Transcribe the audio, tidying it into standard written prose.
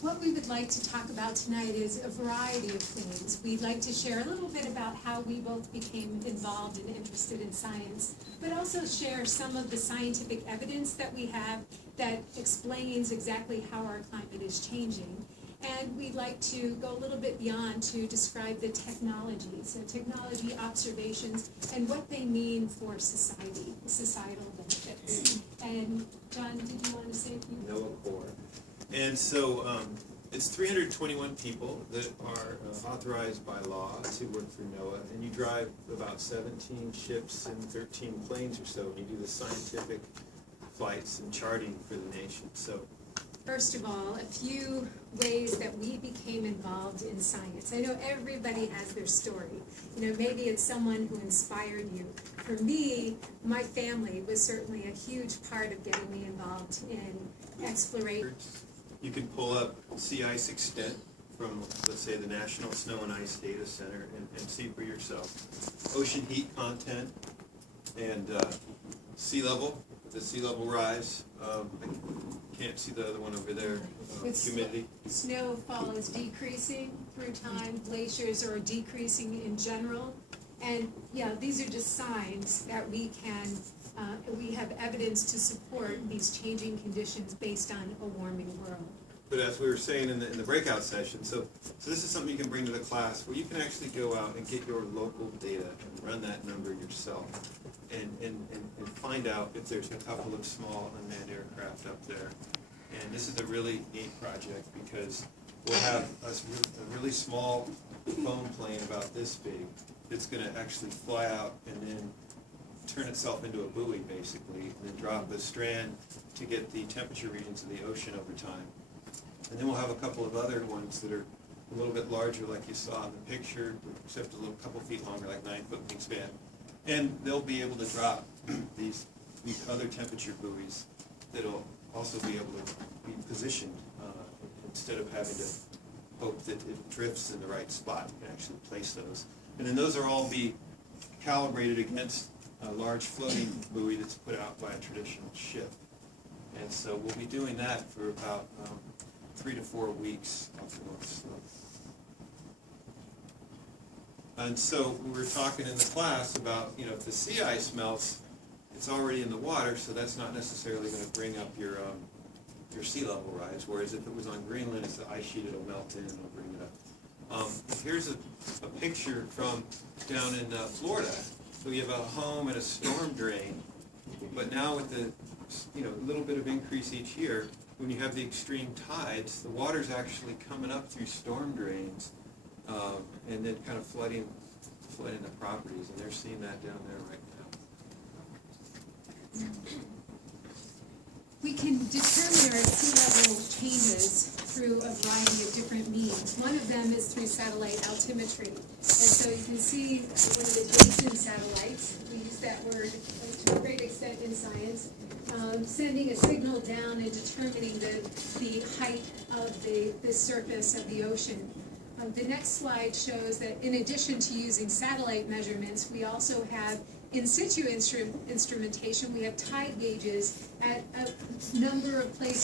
What we would like to talk about tonight is a variety of things. We'd like to share a little bit about how we both became involved and interested in science, but also share some of the scientific evidence that we have that explains exactly how our climate is changing. And we'd like to go a little bit beyond to describe the technologies, the technology observations, and what they mean for society, societal benefits. And John, did you want to say a few? NOAA Corps. And so it's 321 people that are authorized by law to work for NOAA, and you drive about 17 ships and 13 planes or so, and you do the scientific flights and charting for the nation. So, first of all, a few ways that we became involved in science. I know everybody has their story. You know, maybe it's someone who inspired you. For me, my family was certainly a huge part of getting me involved in exploration. you can pull up sea ice extent from, let's say, the National Snow and Ice Data Center and see for yourself. Ocean heat content and sea level, the sea level rise. I can't see the other one over there. Humidity. Snowfall is decreasing through time. Glaciers are decreasing in general. And yeah, these are just signs that we have evidence to support these changing conditions based on a warming world. But as we were saying in the breakout session, so this is something you can bring to the class where you can actually go out and get your local data and run that number yourself and find out if there's a couple of small unmanned aircraft up there. And this is a really neat project because we'll have a really small foam plane about this big that's going to actually fly out and then turn itself into a buoy basically, and then drop a strand to get the temperature readings of the ocean over time. And then we'll have a couple of other ones that are a little bit larger like you saw in the picture, except a couple feet longer, like 9-foot wingspan. And they'll be able to drop these other temperature buoys that'll also be able to be positioned instead of having to hope that it drifts in the right spot. You can actually place those. And then those are all be calibrated against a large floating buoy that's put out by a traditional ship. And so we'll be doing that for about 3 to 4 weeks off the North Slope. And so we were talking in the class about, you know, if the sea ice melts, it's already in the water, so that's not necessarily going to bring up your sea level rise, whereas if it was on Greenland, it's the ice sheet, it'll melt in and it'll bring it up. Here's a picture from down in Florida. So you have a home and a storm drain, but now with the little bit of increase each year, when you have the extreme tides, the water's actually coming up through storm drains and then kind of flooding the properties, and they're seeing that down there right now. We can determine our sea level changes through a variety of different means. One of them is through satellite altimetry. And so you can see one of the Jason satellites, we use that word to a great extent in science, sending a signal down and determining the height of the surface of the ocean. The next slide shows that in addition to using satellite measurements, we also have in situ instrumentation. We have tide gauges at a number of places.